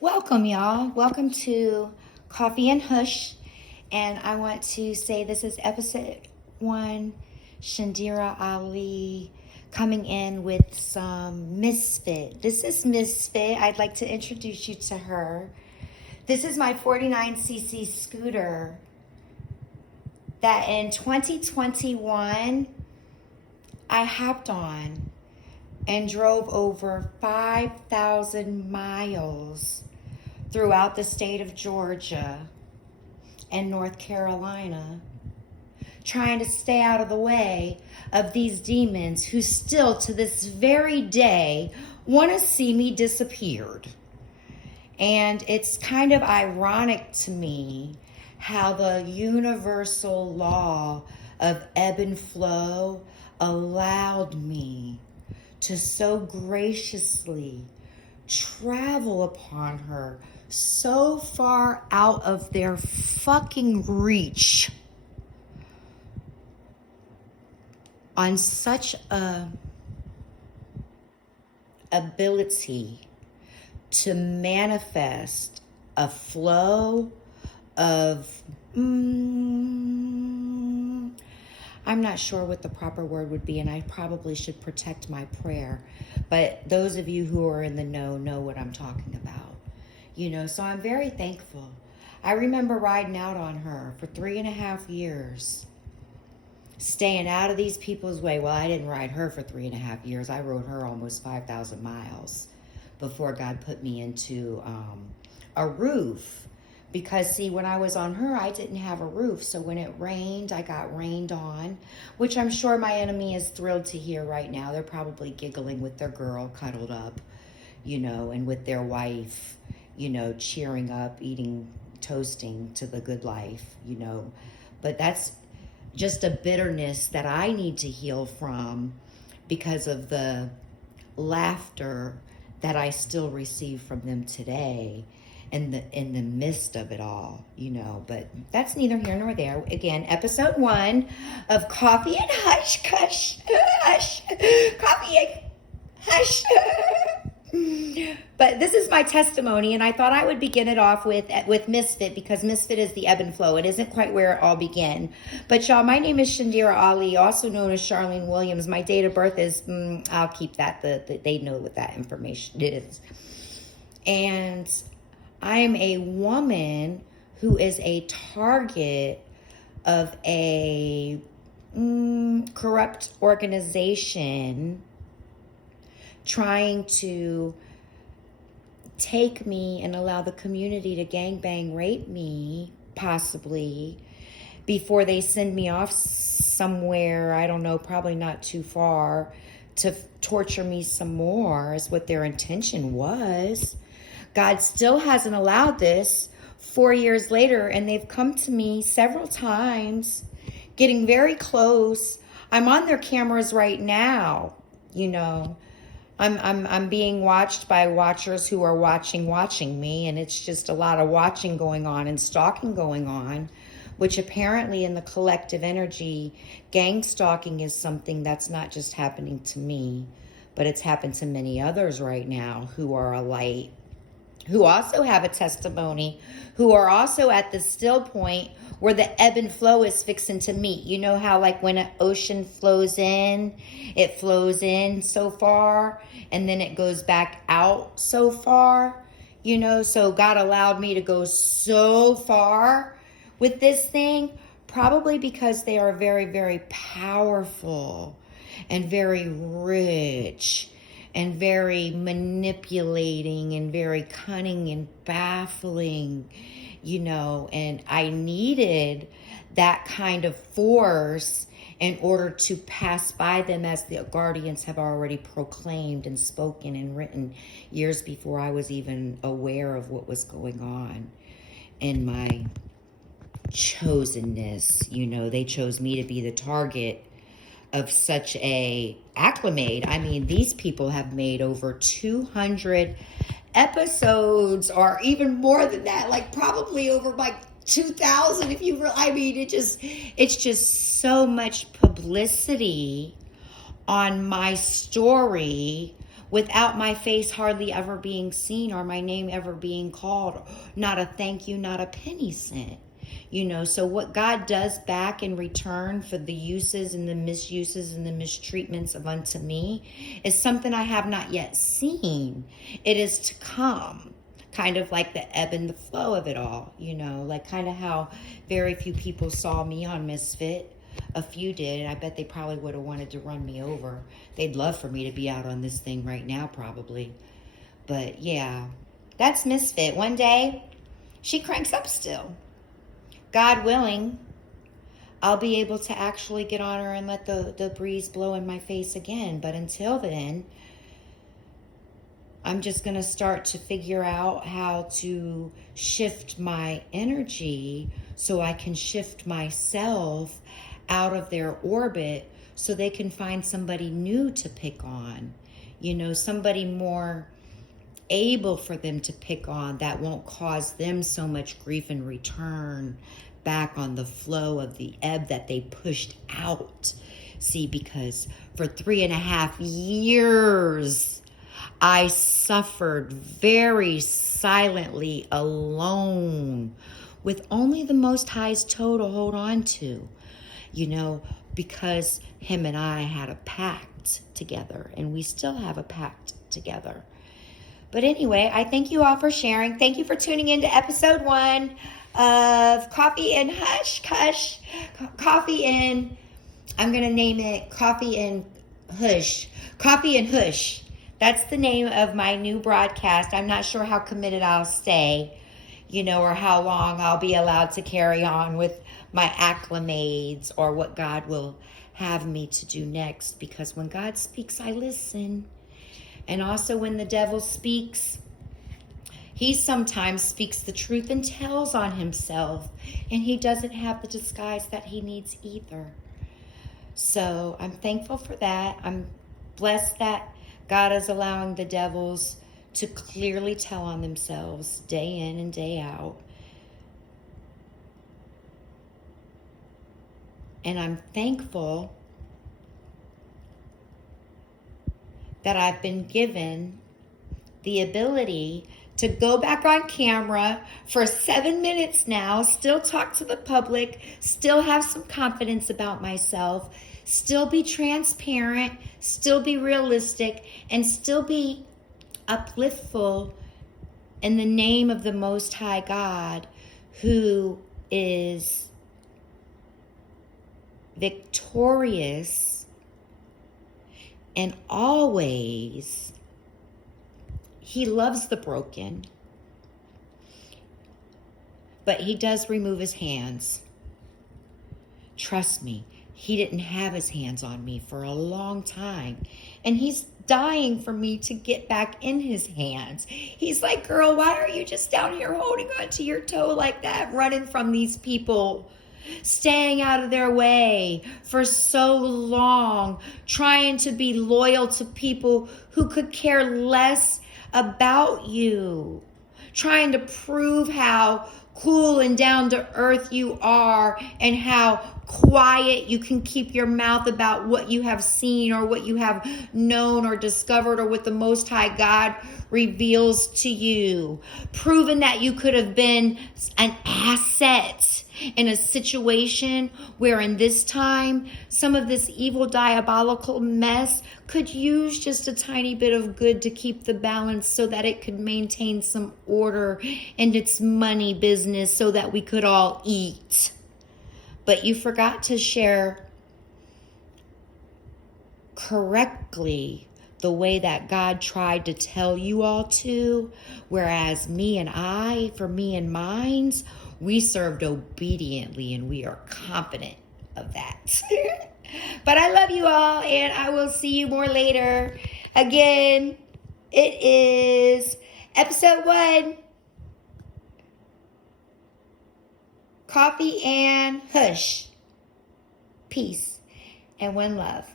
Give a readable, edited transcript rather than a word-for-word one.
Welcome, y'all. Welcome to Coffee and Hush. And I want to say this is episode 1. Shandira Ali coming in with some Misfit. This is Misfit. I'd like to introduce you to her. This is my 49cc scooter that in 2021 I hopped on and drove over 5,000 miles throughout the state of Georgia and North Carolina, trying to stay out of the way of these demons who still to this very day want to see me disappeared. And it's kind of ironic to me how the universal law of ebb and flow allowed me to so graciously travel upon her so far out of their fucking reach on such a ability to manifest a flow of I'm not sure what the proper word would be, and I probably should protect my prayer. But those of you who are in the know what I'm talking about. So I'm very thankful. I remember riding out on her for 3.5 years, staying out of these people's way. Well, I didn't ride her for 3.5 years. I rode her almost 5,000 miles before God put me into a roof. Because, see, when I was on her, I didn't have a roof. So when it rained, I got rained on, which I'm sure my enemy is thrilled to hear right now. They're probably giggling with their girl cuddled up, and with their wife, cheering up, eating, toasting to the good life, But that's just a bitterness that I need to heal from because of the laughter that I still receive from them today. In the midst of it all, but that's neither here nor there. Again, episode 1 of Coffee and Hush, Hush, Coffee and Hush. But this is my testimony, and I thought I would begin it off with Misfit, because Misfit is the ebb and flow. It isn't quite where it all began. But y'all, my name is Shandira Ali, also known as Charlene Williams. My date of birth is, I'll keep that. They know what that information is. And I am a woman who is a target of a corrupt organization trying to take me and allow the community to gangbang rape me, possibly, before they send me off somewhere, I don't know, probably not too far, to torture me some more, is what their intention was. God still hasn't allowed this 4 years later, and they've come to me several times, getting very close. I'm on their cameras right now, I'm being watched by watchers who are watching me, and it's just a lot of watching going on and stalking going on, which apparently in the collective energy, gang stalking is something that's not just happening to me, but it's happened to many others right now who are a light, who also have a testimony, who are also at the still point where the ebb and flow is fixing to meet. You know how like when an ocean flows in, it flows in so far and then it goes back out so far, so God allowed me to go so far with this thing, probably because they are very, very powerful and very rich and very manipulating and very cunning and baffling, and I needed that kind of force in order to pass by them, as the guardians have already proclaimed and spoken and written years before I was even aware of what was going on in my chosenness. They chose me to be the target of such a acclimate. I mean, these people have made over 200 episodes, or even more than that, like probably over like 2,000 if you it's just so much publicity on my story without my face hardly ever being seen or my name ever being called, not a thank you, not a penny sent. So what God does back in return for the uses and the misuses and the mistreatments of unto me is something I have not yet seen. It is to come. Kind of like the ebb and the flow of it all, like kind of how very few people saw me on Misfit. A few did, and I bet they probably would have wanted to run me over. They'd love for me to be out on this thing right now, probably. But yeah, that's Misfit. One day, she cranks up still. God willing, I'll be able to actually get on her and let the breeze blow in my face again. But until then, I'm just going to start to figure out how to shift my energy so I can shift myself out of their orbit so they can find somebody new to pick on. Somebody more able for them to pick on that won't cause them so much grief in return back on the flow of the ebb that they pushed out. See, because for 3.5 years, I suffered very silently alone with only the Most High's toe to hold on to, because him and I had a pact together, and we still have a pact together. But anyway, I thank you all for sharing. Thank you for tuning in to episode 1 of Coffee and Hush. Coffee and, I'm going to name it Coffee and Hush. Coffee and Hush. That's the name of my new broadcast. I'm not sure how committed I'll stay, or how long I'll be allowed to carry on with my acclimates or what God will have me to do next. Because when God speaks, I listen. And also when the devil speaks, he sometimes speaks the truth and tells on himself. And he doesn't have the disguise that he needs either. So I'm thankful for that. I'm blessed that God is allowing the devils to clearly tell on themselves day in and day out. And I'm thankful that I've been given the ability to go back on camera for 7 minutes now, still talk to the public, still have some confidence about myself, still be transparent, still be realistic, and still be upliftful in the name of the Most High God, who is victorious and always, he loves the broken, but he does remove his hands. Trust me, he didn't have his hands on me for a long time, and he's dying for me to get back in his hands. He's like, girl, why are you just down here holding on to your toe like that, running from these people, staying out of their way for so long, trying to be loyal to people who could care less about you, trying to prove how cool and down to earth you are and how quiet you can keep your mouth about what you have seen or what you have known or discovered or what the Most High God reveals to you, proving that you could have been an asset in a situation where in this time, some of this evil diabolical mess could use just a tiny bit of good to keep the balance so that it could maintain some order in its money business so that we could all eat. But you forgot to share correctly the way that God tried to tell you all to, whereas for me and mines, we served obediently, and we are confident of that. But I love you all, and I will see you more later. Again, it is episode 1. Coffee and Hush. Peace and one love.